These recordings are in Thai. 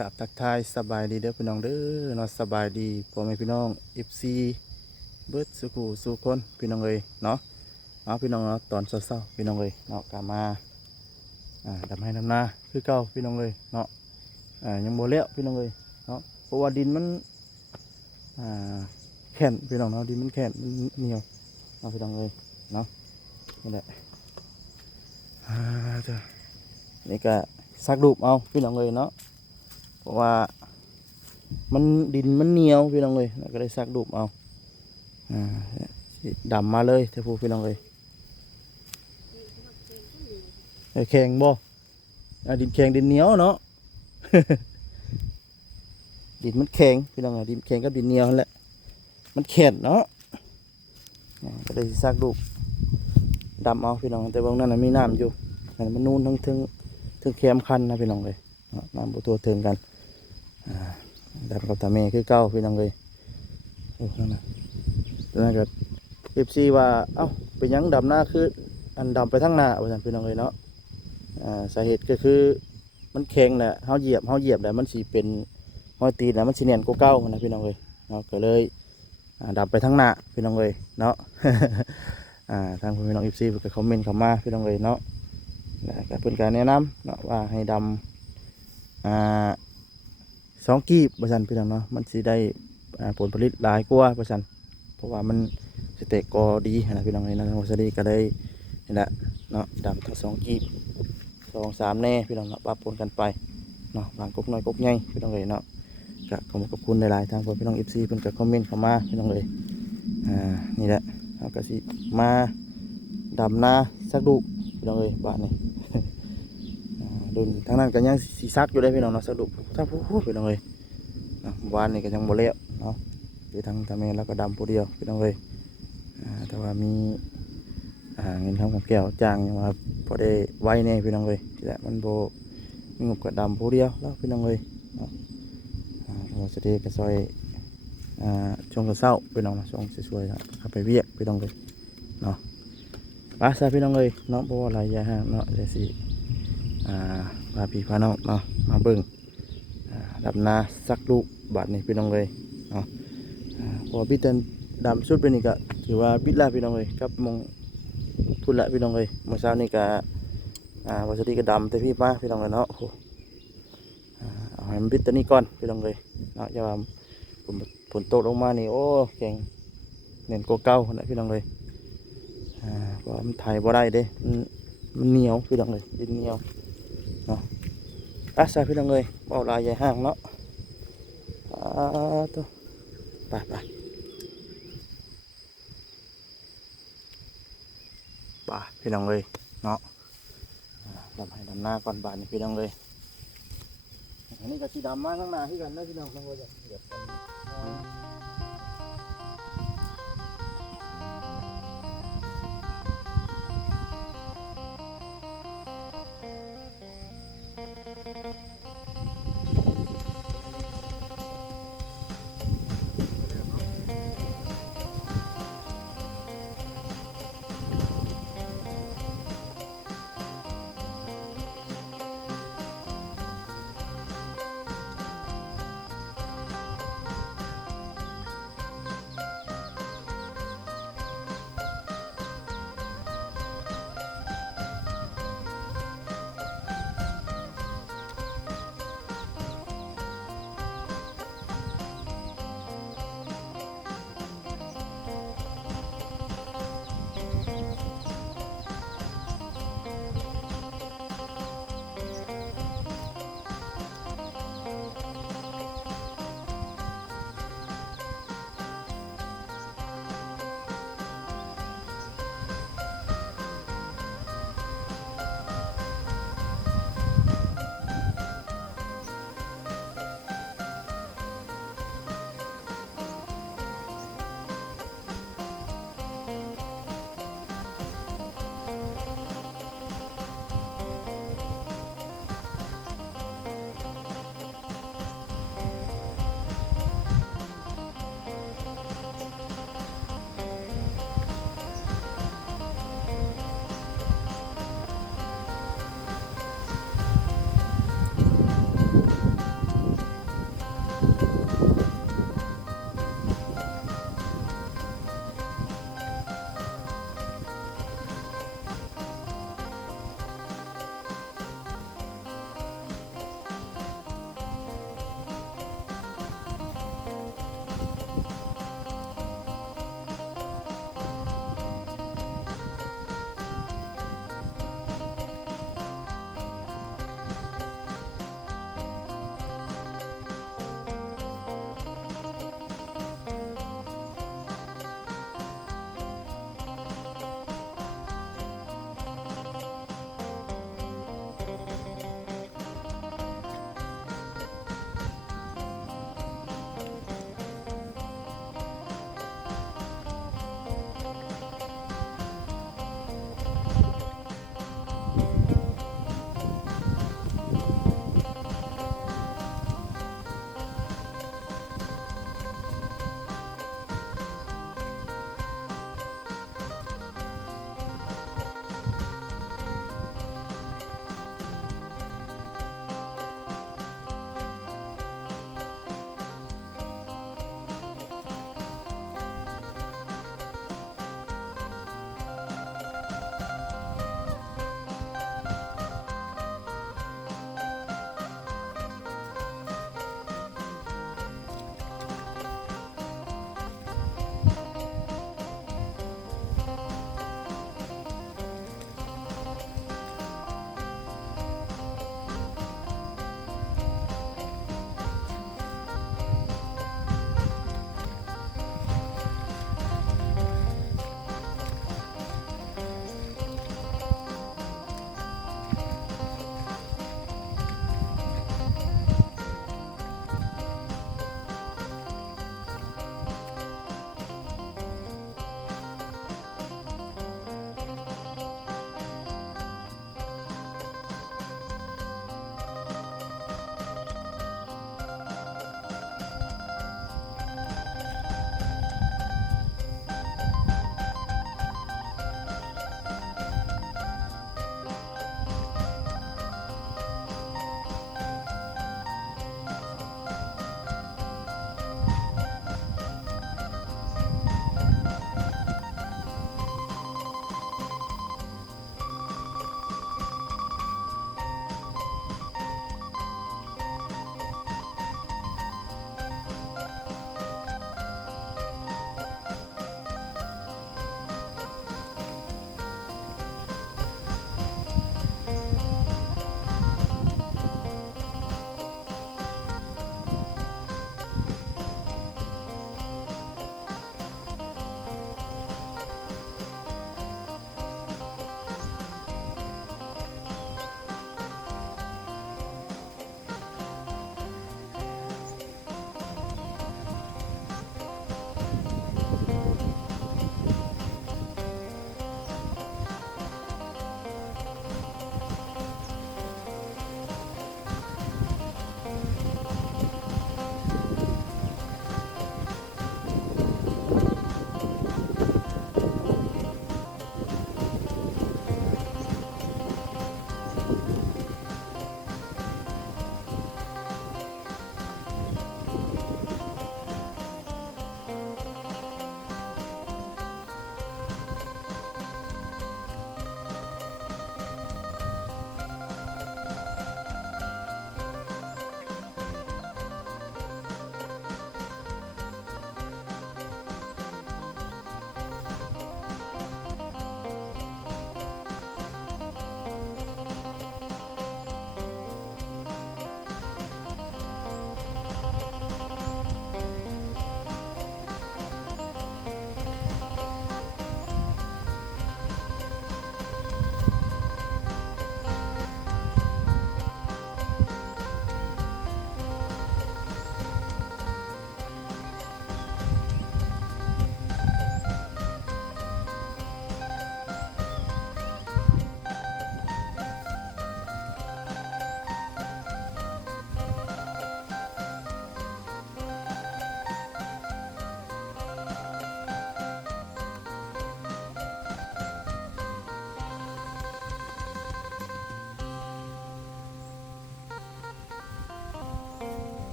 กับทักทายสบายดีเด้อพี่น้องเด้อเนาะสบายดีพ่อแม่พี่น้อง FC เบิดสุขุสุคนพี่น้องเอ้ยเนาะเอาพี่น้องเนาะตอนเช้าๆพี่น้องเอ้ยเนาะกลับมาดำให้ดำนาคือเก่าพี่น้องเอ้ยเนาะยังบ่แล้วพี่น้องเอ้ยเนาะเพราะว่าดินมันอ่าแข็งพี่น้องเนาะดินมันแข็งมันเหนียวเนาะพี่น้องเอ้ยเนาะนี่แหละจ้ะนี่ก็ซักรูปเอาพี่น้องเอ้ยเนาะเพราะว่ามันดินมันเหนียวพี่น้องเลยแล้วก็ได้ซักดูบเอาอ่าดำมาเลยเทพูพี่น้องเลยแข็งบ่ดินแข็งดินเหนียวเนาะ ดินมันแข็งพี่น้องดินแข็งกับดินเหนียวนั่นแหละมันแข็งเนาะก็ได้ซักดูบดำเอาพี่น้องแต่บางนั้นมีน้ำอยู่มันนูนทั้งแคมคันนะพี่น้องเลยน้ำบุตัวเทิงกันดำกับตาเมคือเก้าพี่น้องเลยโอ้นั่นนะแล้วก็FCว่าเอ้าเป็นยังดำหน้าคืออันดำไปทั้งหน้าว่าซั่นพี่น้องเลยเนาะสาเหตุก็คือมันแข็งน่ะเฮาเหยียบแล้วมันสิเป็นห้อยตีนแล้วมันสิแน่นกว่าเก่านะพี่น้องเลยเนาะก็เลยดำไปทั้งหน้าพี่น้องเลยเนาะ ทางพี่น้อง FC เพิ่นก็คอมเมนต์เข้ามาพี่น้องเลยเนาะก็เพิ่นก็แนะนำเนาะว่าให้ดำ2 กีบประชันพี่น้องเนาะมันสิได้ผลผลิตหลายกว่าประชันเพราะว่ามันสเตกกอดีนะพี่น้องในนั้นวัสดีก็ได้นี่แหละเนาะดำทั้ง2 กีบ2-3แน่พี่น้องเนาะปะปนกันไปเนาะบางกกน้อยกกใหญ่พี่น้องเลยเนาะก็ขอบคุณหลายๆทางพี่น้อง FC เพิ่นก็คอมเมนต์เข้ามาพี่น้องเลยนี่แหละเราก็สิมาดำนาสักดูพี่น้องเลยบ้านนี้ดุนทางนั้นก็ยังสีซักอยู่ได้พี่น้องเนาะสรุปถ้าพูดพี่น้องเลยวานนี่ก็ยังบ่เละเนาะคือทางตาเมแล้วก็ดำผู้เดียวพี่น้องเลยแต่ว่ามีเงินทำกับแก้วจ้างยังว่าพอได้ไว้แน่พี่น้องเลยที่แหละมันโบมีงบกับดำผู้เดียวแล้วพี่น้องเลยเนาะเราจะได้กระซอยช่วงเศร้าพี่น้องช่วงสวยๆขับไปเวียกพี่น้องเลยเนาะป้าซาพี่น้องเลยเนาะเพราะว่าอะไรยาฮะเนาะเดี๋ยวสิพาพี่พาน้องเนาะมาเบิ่งดำนาสักลูกบาทนี่พี่น้องเลยเนาะพอพี่เต้นดำสุดเป็นอีกอะถือว่าบิดละพี่น้องเลยครับมองทุนละพี่น้องเลยเมื่อเช้านี่ก็วันศุกร์ก็ดำแต่พี่มาพี่น้องเลยเนาะเอาให้มันบิดตัวนี้ก่อนพี่น้องเลยเนาะอย่าว่าฝนตกลงมานี่โอ้แข็งเน้นโกเก้านะพี่น้องเลยเพราะมันถ่ายบ่ได้เด้มันเหนียวพี่น้องเลยดินเหนียวเนาะใส่พี่น้องเลยเบาลายใหญ่ห้างเนาะตัวไปพี่น้องเลยเนาะดำให้ดำหน้าก่อนบานนี่พี่น้องเลยอันนี้ก็สีดำมาข้างหน้าที่กันนะพี่น้องทั้งหมดเหยียบกัน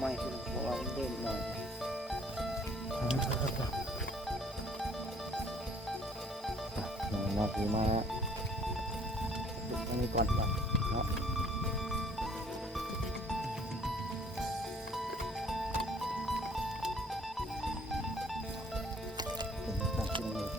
ไม้พี่น้องเพราะว่ามันเริ่มหน่อยเราคือมาดูตรงนี้ก่อนก่อนเนาะตัดขึ้นเลย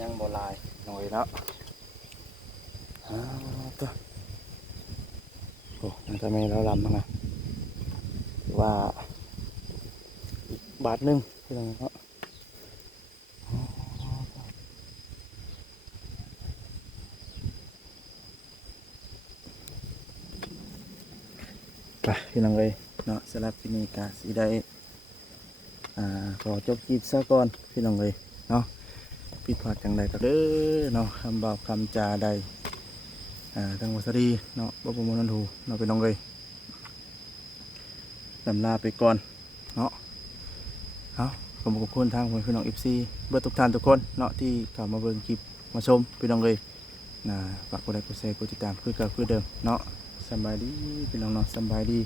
ยังบ่หลายหน่อยเนาะตัวโอ้มันจะไม่เราลำมั้งนะว่าอีกบาทหนึงพี่น้องเนาะไปพี่น้องเลยเนาะสำหรับที่นี่ก็สิได้ขอจบคลิปซะก่อนพี่น้องเลยเนาะผิดพลาดจังใดก็เด้อเนาะคำบอกคำจาใดทางวัสดีเนาะบ่ประมวลนันทูเนาะพี่น้องเลยลำลาไปก่อนเนาะเอาขอบคุณทางพี่น้องFCเบิดทุกท่านทุกคนเนาะที่เข้ามาเบิ่งคลิปมาชมพี่น้องเลยฝากกดไลค์กดแชร์กดติดตามคือเก่าคือเดิมเนาะสำบายดีพี่น้องเนาะสำบายดี